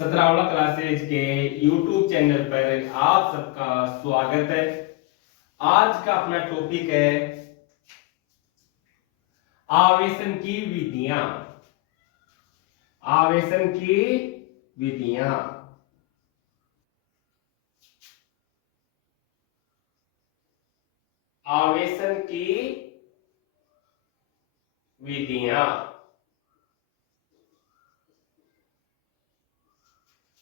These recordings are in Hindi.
17वां क्लासेज के YouTube चैनल पर आप सबका स्वागत है। आज का अपना टॉपिक है आवेशन की विधियां। आवेशन की विधियां। आवेशन की विधियां।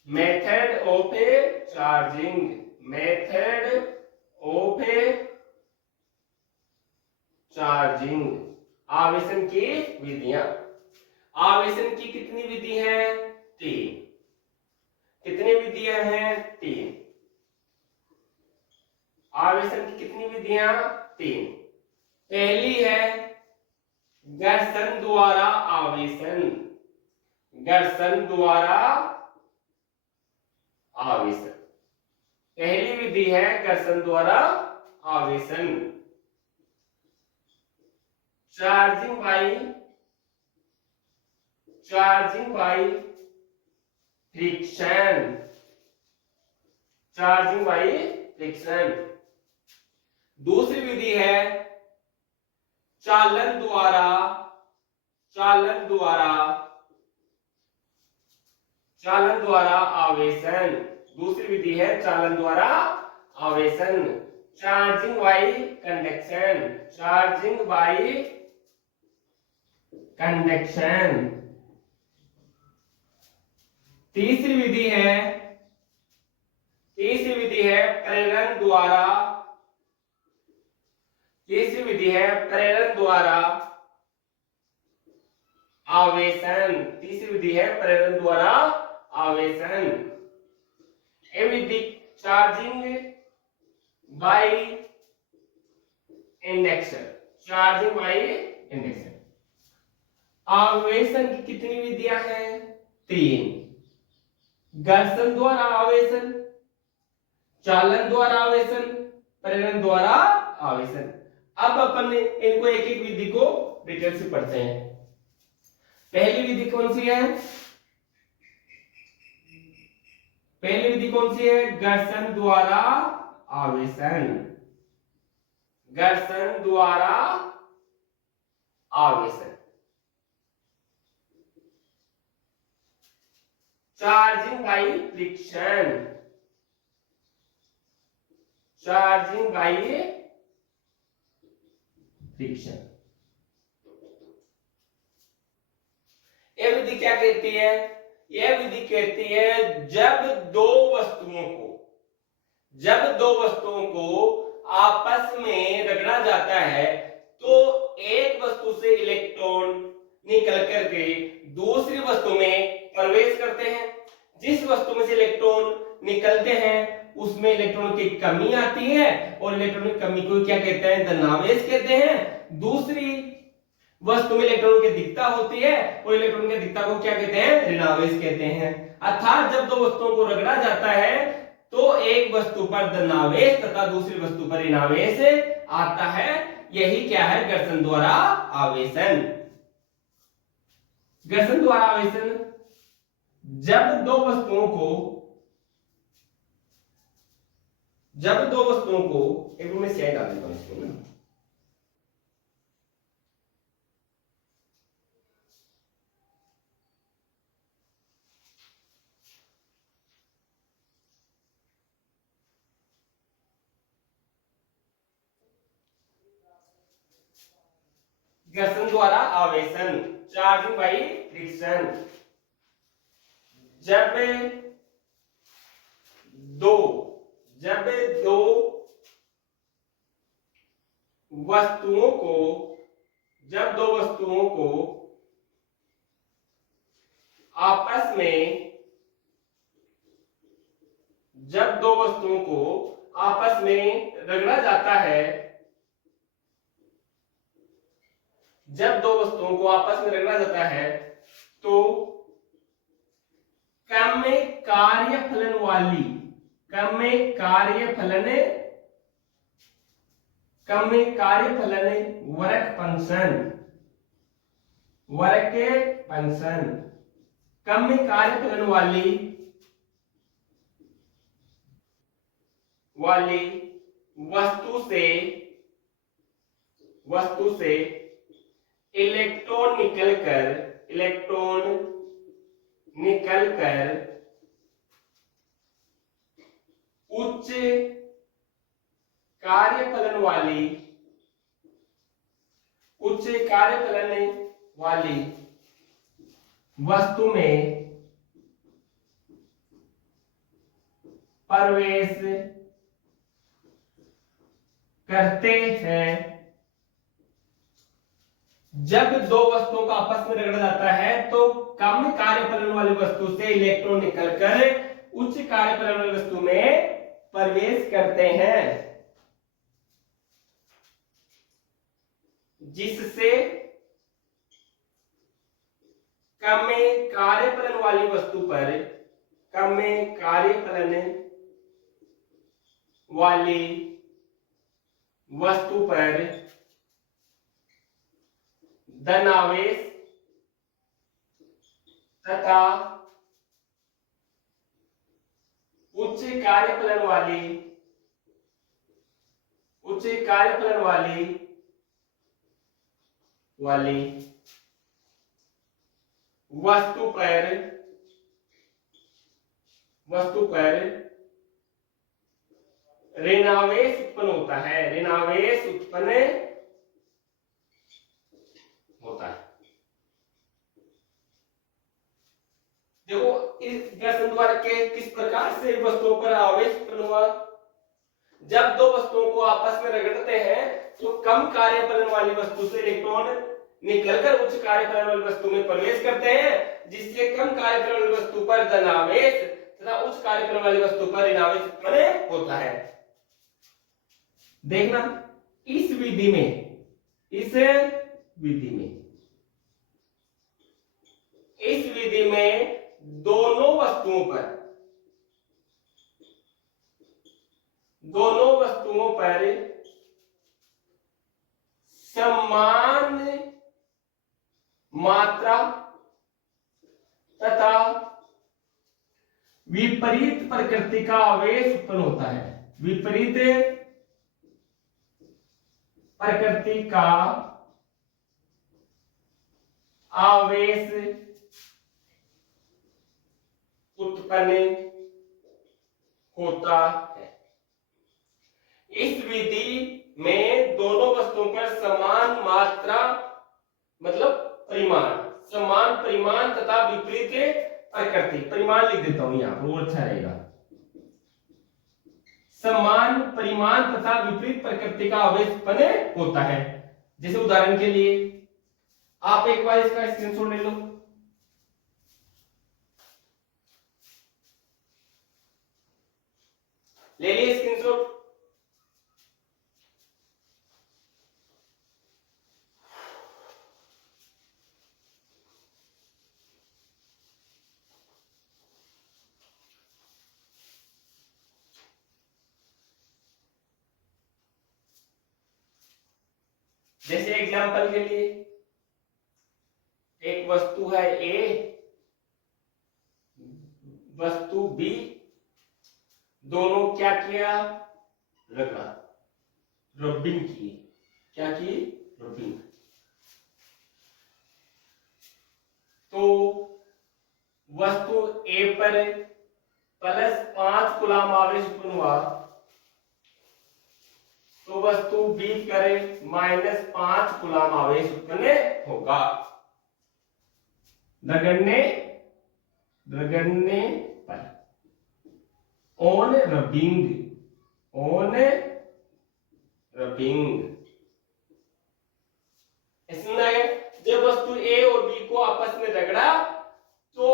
Method of a charging. Method of a charging. आवेशन की विधियां। आवेशन की कितनी विधि है? 3। कितनी विधियां हैं? 3। आवेशन की कितनी विधियां? 3। पहली है घर्षण द्वारा आवेशन। घर्षण द्वारा आवेशन। पहली विधि है घर्षण द्वारा आवेशन। Charging by friction. Charging by friction. दूसरी विधि है चालन द्वारा आवेशन। दूसरी विधि है चालन द्वारा आवेशन। Charging by conduction. Charging by conduction. तीसरी विधि है प्रेरण द्वारा। तीसरी विधि है प्रेरण द्वारा आवेशन। तीसरी विधि है प्रेरण द्वारा आवेशन। ए विधि charging by induction. Charging by induction. आवेशन की कितनी विधियां हैं? 3। घर्षण द्वारा आवेशन, चालन द्वारा आवेशन, प्रेरण द्वारा आवेशन। अब अपन इनको एक एक विधि को डिटेल से पढ़ते हैं। पहली विधि कौन सी है? पहली विधि कौन सी है? घर्षण द्वारा आवेशन। घर्षण द्वारा आवेशन। Charging by friction. Charging by friction. यह विधि क्या कहती है? यह विधि कहती है जब दो वस्तुओं को आपस में रगड़ा जाता है तो एक वस्तु से इलेक्ट्रॉन निकल करके दूसरी वस्तु में प्रवेश करते हैं। जिस वस्तु में से इलेक्ट्रॉन निकलते हैं उसमें इलेक्ट्रॉन की कमी आती है और इलेक्ट्रॉन की कमी को क्या कहते हैं? धनावेश कहते हैं। दूसरी वस्तु में इलेक्ट्रॉन की अधिकता होती है और इलेक्ट्रॉन की अधिकता को क्या कहते हैं? ऋणावेश कहते हैं। अर्थात जब दो वस्तुओं को रगड़ा जाता है तो एक वस्तु पर धनावेश तथा दूसरी वस्तु पर ऋणावेश आता है। यही क्या है? घर्षण द्वारा आवेशन। घर्षण द्वारा आवेशन जब दो वस्तुओं को एक में स्याही डाल देता हूं इसको ना। घर्षण द्वारा आवेशन। Charging by friction. जब दो वस्तुओं को आपस में रगड़ा जाता है, जब दो वस्तुओं को आपस में रगड़ा जाता है तो कम कार्यफलन वर्क फंक्शन कम कार्यफलन वाली वाली वस्तु से इलेक्ट्रॉन निकलकर उच्च कार्यफलन वाली वस्तु में प्रवेश करते हैं। जब दो वस्तुओं का आपस में रगड़ा जाता है तो कम कार्यफलन वाली वस्तु से इलेक्ट्रॉन निकलकर उच्च कार्यफलन वाली वस्तु में प्रवेश करते हैं, जिससे कम कार्यफलन वाली वस्तु पर धनावेश तथा उच्च कार्यफलन वाली वस्तु पर ऋणावेश उत्पन्न होता है। देखो इस घर्षण द्वारा के किस प्रकार से वस्तुओं पर आवेश उत्पन्न हुआ। जब दो वस्तुओं को आपस में रगड़ते हैं तो कम कार्यफलन वाली वस्तु से इलेक्ट्रॉन निकलकर उच्च कार्यफलन वाली वस्तु में प्रवेश करते हैं, जिससे कम कार्यफलन वाली वस्तु पर धनावेश तथा उच्च कार्यफलन वाली वस्तु पर ऋणावेश उत्पन्न होता है। देखना इस विधि में दोनों वस्तुओं पर समान मात्रा तथा विपरीत प्रकृति का आवेश उत्पन्न होता है। विपरीत प्रकृति का आवेश उत्पन्न होता है। इस विधि में दोनों वस्तुओं पर समान मात्रा मतलब समान परिमाण तथा विपरीत प्रकृति, परिमाण लिख देता हूं यहां पर, वो अच्छा रहेगा। समान परिमाण तथा विपरीत प्रकृति का आवेश उत्पन्न होता है। जैसे उदाहरण के लिए आप एक बार इसका स्क्रीनशॉट ले लो। ले लिए स्क्रीनशॉट। जैसे एग्जांपल के लिए एक वस्तु है ए, वस्तु बी, दोनों क्या किया, रगड़ा, रबिंग की। क्या की, रबिंग। तो वस्तु ए पर +5 कूलम आवेश उत्पन्न हुआ, तो वस्तु बी पर -5 कूलम आवेश उत्पन्न होगा। रगड़ने पर ऑन रबिंग इसमें जब वस्तु ए और बी को आपस में रगड़ा तो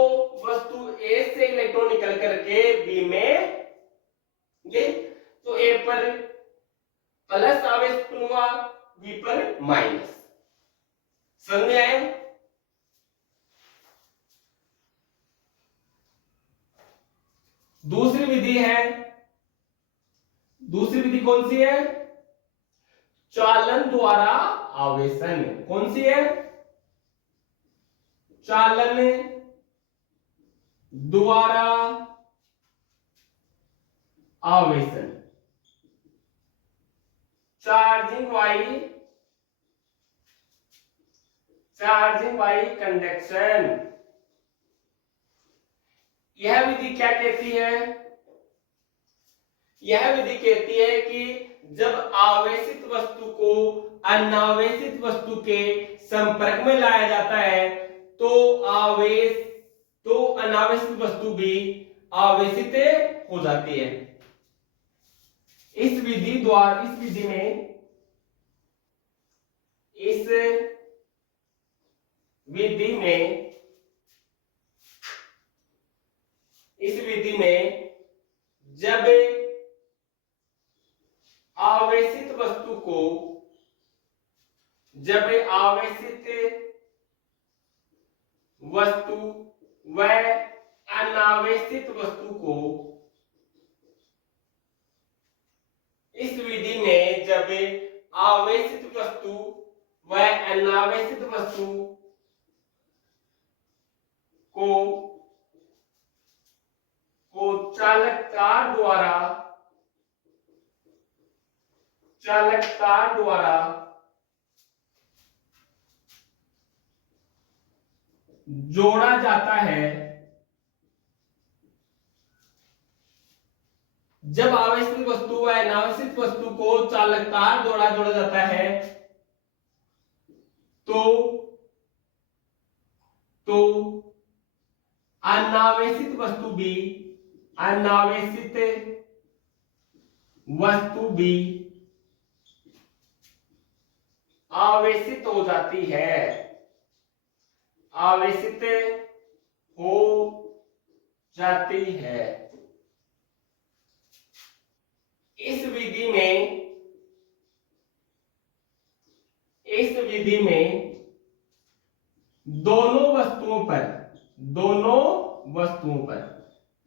वस्तु ए से इलेक्ट्रॉन निकल करके बी में गए, तो ए पर प्लस आवेश उत्पन्न हुआ, बी पर माइनस। समझ में आया? दूसरी विधि कौन सी है? चालन द्वारा आवेशन। कौन सी है? चालन द्वारा आवेशन। Charging by conduction. यह विधि क्या कहती है? यह विधि कहती है कि जब आवेशित वस्तु को अनावेशित वस्तु के संपर्क में लाया जाता है तो अनावेशित वस्तु भी आवेशित हो जाती है। इस विधि में जब आवेशित वस्तु व अनावेशित वस्तु को इस विधि में जब आवेशित वस्तु व अनावेशित वस्तु को चालकतार द्वारा जोड़ा जाता है। जब आवेशित वस्तु व अनावेशित वस्तु को चालकतार द्वारा जोड़ा जाता है तो अनावेशित वस्तु भी आवेशित हो जाती है। इस विधि में दोनों वस्तुओं पर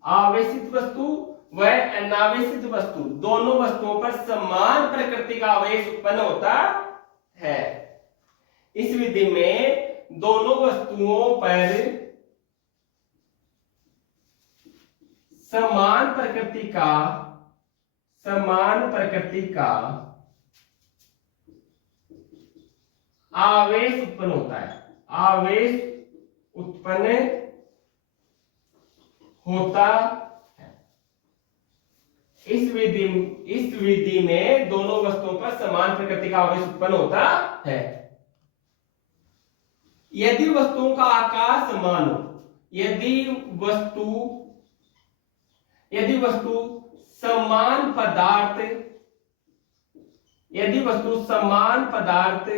आवेशित वस्तु व अनावेशित वस्तु दोनों वस्तुओं पर समान प्रकृति का आवेश उत्पन्न होता है। इस विधि में दोनों वस्तुओं पर समान प्रकृति का आवेश उत्पन्न होता है। इस विधि में दोनों वस्तुओं पर समान प्रकृति का आवेश उत्पन्न होता है। यदि वस्तुओं का आकार समान हो, यदि वस्तु समान पदार्थ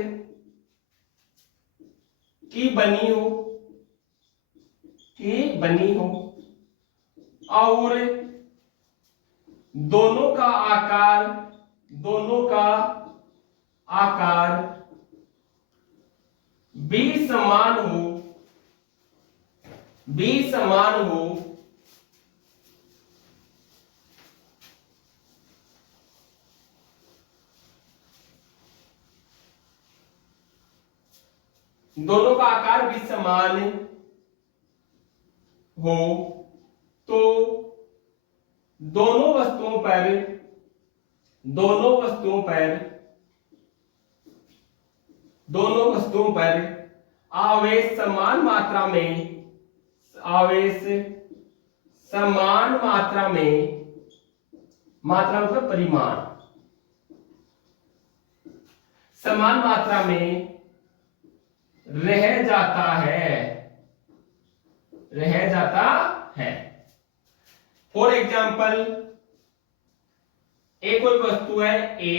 की बनी हो और दोनों का आकार भी समान हो दोनों का आकार भी समान हो तो दोनों वस्तुओं पर आवेश समान मात्रा में मात्रा मतलब परिमाण समान मात्रा में रह जाता है। फॉर एग्जाम्पल, एक कोई वस्तु है ए,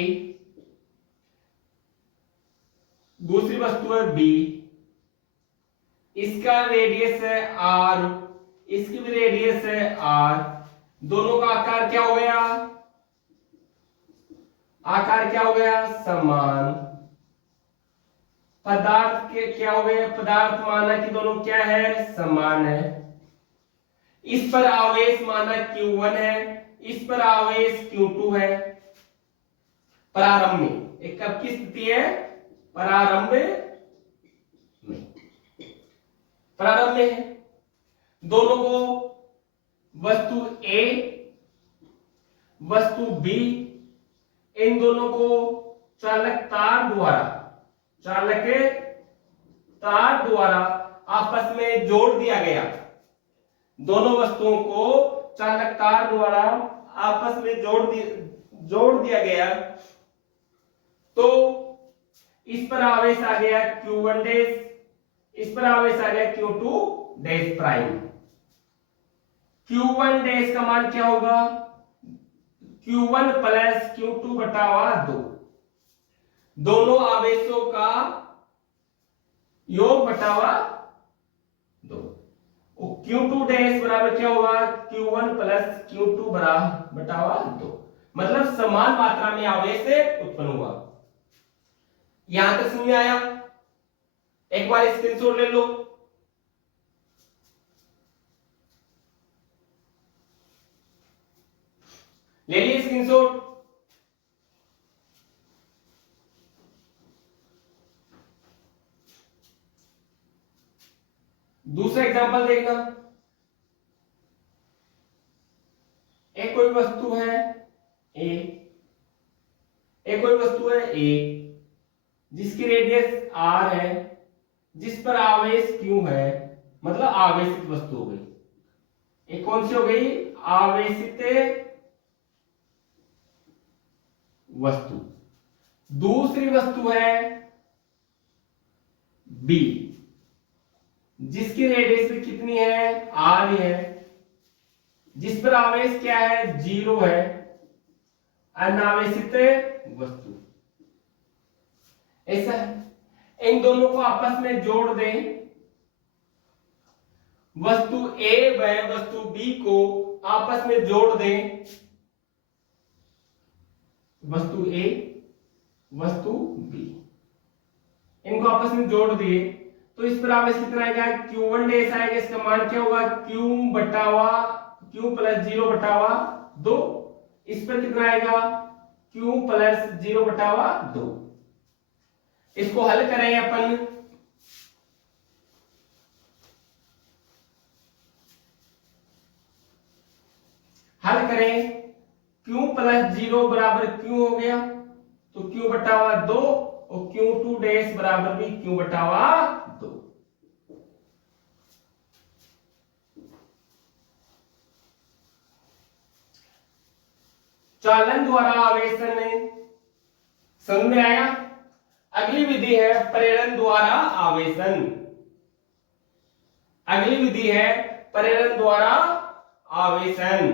दूसरी वस्तु है बी, इसका रेडियस है आर, इसकी भी रेडियस है आर, दोनों का आकार क्या हो गया? समान। पदार्थ के क्या हो गए? पदार्थ माना कि दोनों क्या है? समान है। इस पर आवेश माना Q1 है, इस पर आवेश Q2 है। प्रारंभ में एक कब की स्थिति है? प्रारंभ में है। दोनों को वस्तु A, वस्तु B, इन दोनों को चालक तार द्वारा आपस में जोड़ दिया गया, दोनों वस्तुओं को चालक तार द्वारा आपस में जोड़ दिया गया, तो इस पर आवेश आ गया Q1 डैश, इस पर आवेश आ गया Q2 dash prime. Q1 dash का मान क्या होगा? Q1 प्लस Q2 बटावा 2, दोनों आवेशों का योग बटावा 2। Q2 डैश बराबर क्या होगा? Q1 प्लस Q2 बटावा 2, मतलब समान मात्रा में आवेश उत्पन्न हुआ। यहां तक समझ में आया? एक बार स्क्रीनशॉट ले लो। ले लिए स्क्रीनशॉट? दूसरा एग्जांपल देखना। एक कोई वस्तु है ए, एक कोई वस्तु है ए जिसकी रेडियस r है, जिस पर आवेश q है, मतलब आवेशित वस्तु हो गई। एक कौन सी हो गई? आवेशित वस्तु। दूसरी वस्तु है b जिसकी रेडियस कितनी है? r है, जिस पर आवेश क्या है? 0 है, अनावेशित वस्तु। ऐसा है। इन दोनों को आपस में जोड़ दें, वस्तु A व वस्तु B को आपस में जोड़ दें, वस्तु A वस्तु B, इनको आपस में जोड़ दिए तो इस पर आवेश कितना आएगा? Q1 डैश आएगा। इसका मान क्या होगा? Q plus 0 बटावा 2। इस पर कितना आएगा? Q plus 0 बटावा 2। इसको हल करें अपन, हल करें। Q प्लस 0 बराबर Q हो गया, तो Q बटावा 2 और Q2 डैश बराबर भी Q बटावा 2। चालन द्वारा आवेशन समझ में आया? अगली विधि है प्रेरण द्वारा आवेशन। अगली विधि है प्रेरण द्वारा आवेशन।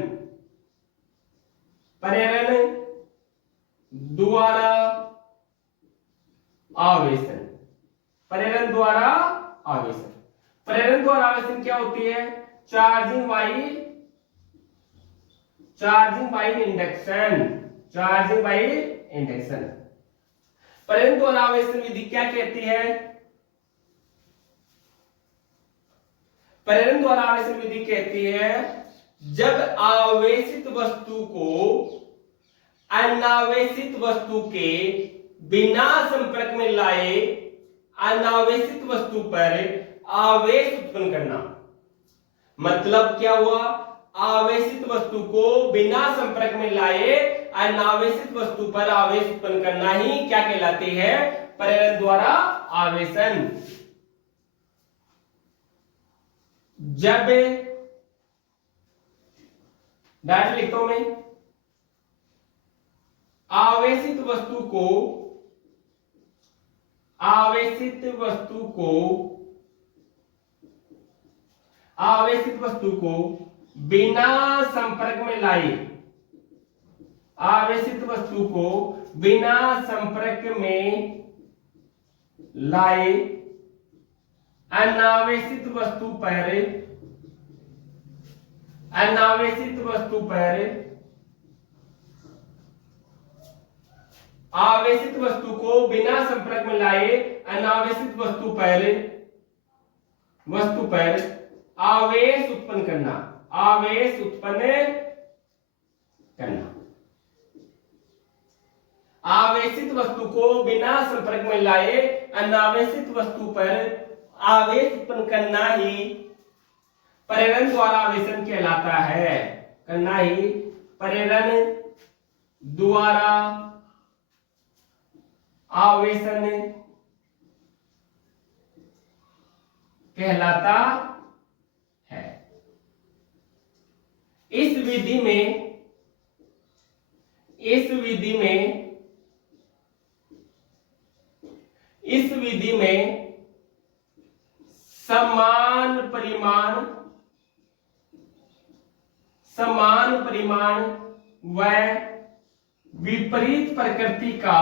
प्रेरण द्वारा आवेशन, प्रेरण द्वारा आवेशन। प्रेरण द्वारा आवेशन क्या होती है? Charging by induction, charging by induction. प्रेरण द्वारा आवेशन विधि क्या कहती है? प्रेरण द्वारा आवेशन विधि कहती है जब आवेशित वस्तु को अनावेशित वस्तु के बिना संपर्क में लाए अनावेशित वस्तु पर आवेश उत्पन्न करना। मतलब क्या हुआ? आवेशित वस्तु को बिना संपर्क में लाए अनावेशित वस्तु पर आवेश उत्पन्न करना ही क्या कहलाती है? प्रेरण द्वारा आवेशन। जब डायरेक्ट लिखता हूं मैं, आवेशित वस्तु को बिना संपर्क में लाए, आवेशित वस्तु को बिना संपर्क में लाए अनावेशित वस्तु पर आवेशित वस्तु को बिना संपर्क में लाए अनावेशित वस्तु पर आवेश उत्पन्न करना, आवेश उत्पन्न करना। आवेशित वस्तु को बिना संपर्क में लाए अनावेशित वस्तु पर आवेश उत्पन्न करना ही प्रेरण द्वारा आवेशन कहलाता है। करना ही प्रेरण द्वारा आवेशन कहलाता है। इस विधि में समान परिमाण व विपरीत प्रकृति का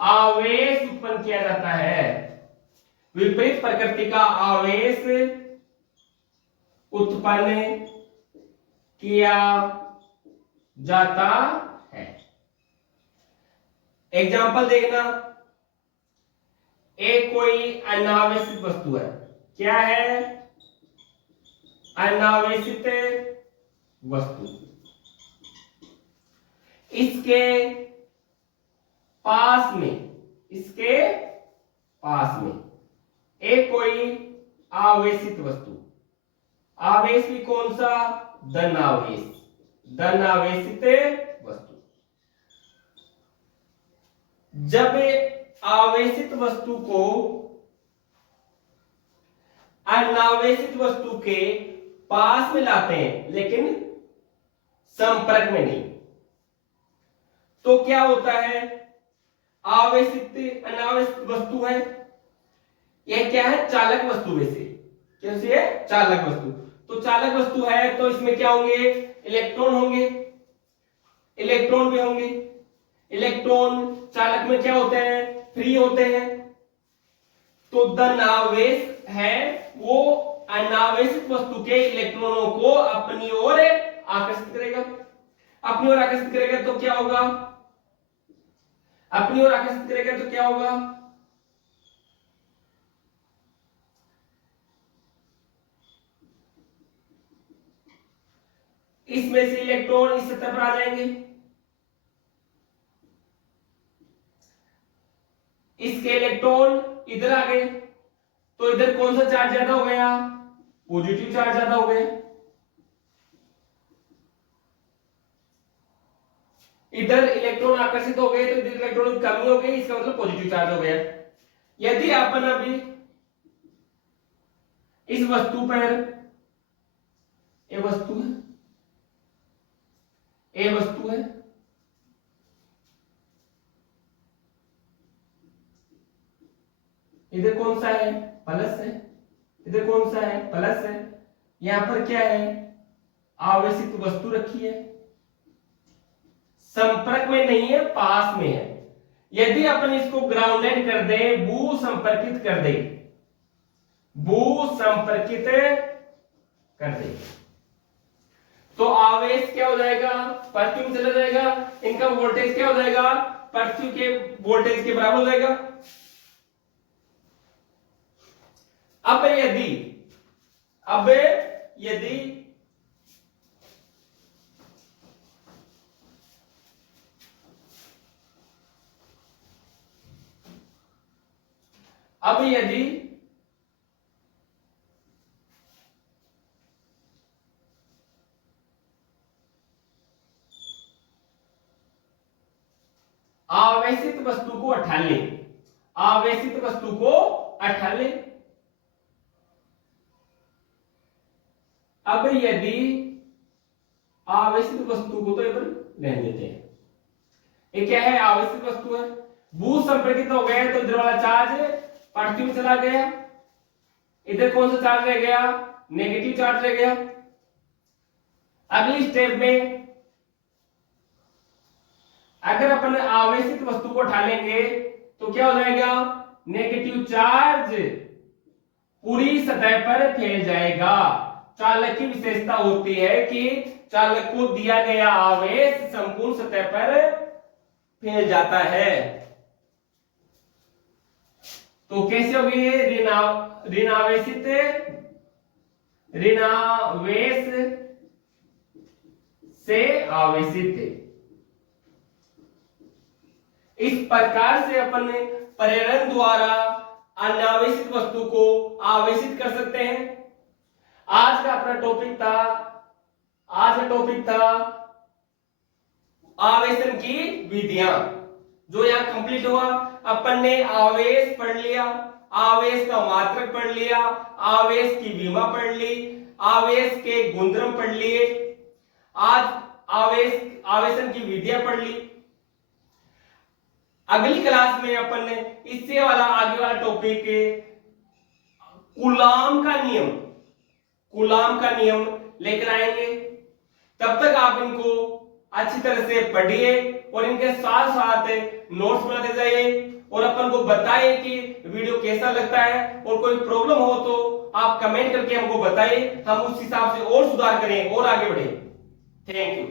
आवेश उत्पन्न किया जाता है। विपरीत प्रकृति का आवेश उत्पन्न किया जाता है। एग्जाम्पल देखना, एक कोई अनावेशित वस्तु है। क्या है? अनावेशित वस्तु। इसके पास में एक कोई आवेशित वस्तु, आवेश भी कौन सा? धनावेशित वस्तु। जब आवेशित वस्तु को अनावेशित वस्तु के पास में लाते हैं लेकिन संपर्क में नहीं, तो क्या होता है? आवेशित अनावेशित वस्तु है। यह क्या है? चालक वस्तु में से। कैसी है? चालक वस्तु। तो चालक वस्तु है तो इसमें क्या होंगे? इलेक्ट्रॉन होंगे, इलेक्ट्रॉन भी होंगे। इलेक्ट्रॉन चालक में क्या होते हैं? फ्री होते हैं। तो धन आवेश है वो अनावेशित वस्तु के इलेक्ट्रॉनों को अपनी ओर आकर्षित करेगा। अपनी ओर आकर्षित करेगा तो क्या होगा? अपनी ओर आकर्षित करेगा तो क्या होगा? इसमें से इलेक्ट्रॉन इस सतह पर आ जाएंगे। इसके इलेक्ट्रॉन इधर आ गए तो इधर कौन सा चार्ज ज्यादा हो गया? पॉजिटिव चार्ज ज्यादा हो गया। इधर इलेक्ट्रॉन आकर्षित हो गए तो इधर इलेक्ट्रॉन की कमी हो गई, इसका मतलब पॉजिटिव चार्ज हो गया। यदि अपन अभी इस वस्तु पर, ये वस्तु है, ये वस्तु है, इधर कौन सा है? प्लस है। इधर कौन सा है? प्लस है। यहां पर क्या है? आवेशित वस्तु रखी है, संपर्क में नहीं है, पास में है। यदि अपन इसको ग्राउंडेड कर दे, भू संपर्कित कर दे, तो आवेश क्या हो जाएगा? पृथ्वी में चला जाएगा। इनका वोल्टेज क्या हो जाएगा? पृथ्वी के वोल्टेज के बराबर हो जाएगा। अब यदि आवेशित वस्तु को हटा लें, आवेशित वस्तु को हटा लें। अब यदि आवेशित वस्तु को तो ये पर रहने देते हैं। ये क्या है? आवेशित वस्तु है, भू संपर्कित हो गए तो इधर वाला चार्ज पृथ्वी में चला गया। इधर कौन सा चार्ज रह गया? नेगेटिव चार्ज रह गया। अगली स्टेप में अगर अपन आवेशित वस्तु को उठा लेंगे तो क्या हो जाएगा? नेगेटिव चार्ज पूरी सतह पर फैल जाएगा। चालक की विशेषता होती है कि चालक को दिया गया आवेश संपूर्ण सतह पर फैल जाता है। तो कैसे होगी? ऋणावेशित, ऋणावेश से आवेशित। इस प्रकार से अपन प्रेरण द्वारा अनावेशित वस्तु को आवेशित कर सकते हैं। आज का अपना टॉपिक था आवेशन की विधियां। जो यहां कंप्लीट हुआ, अपन ने आवेश पढ़ लिया, आवेश का मात्रक पढ़ लिया, आवेश की विमा पढ़ ली, आवेश के गुणधर्म पढ़ लिए, आज आवेशन की विधियां पढ़ ली। अगली क्लास में अपन ने इससे वाला आगे वाला टॉपिक कूलाम का नियम लेकर आएंगे। तब तक आप इनको अच्छी तरह से पढ़िए और इनके साथ साथ नोट्स बनाते जाइए और अपन को बताइए कि वीडियो कैसा लगता है, और कोई प्रॉब्लम हो तो आप कमेंट करके हमको बताइए, हम उस हिसाब से और सुधार करें और आगे बढ़े। Thank you.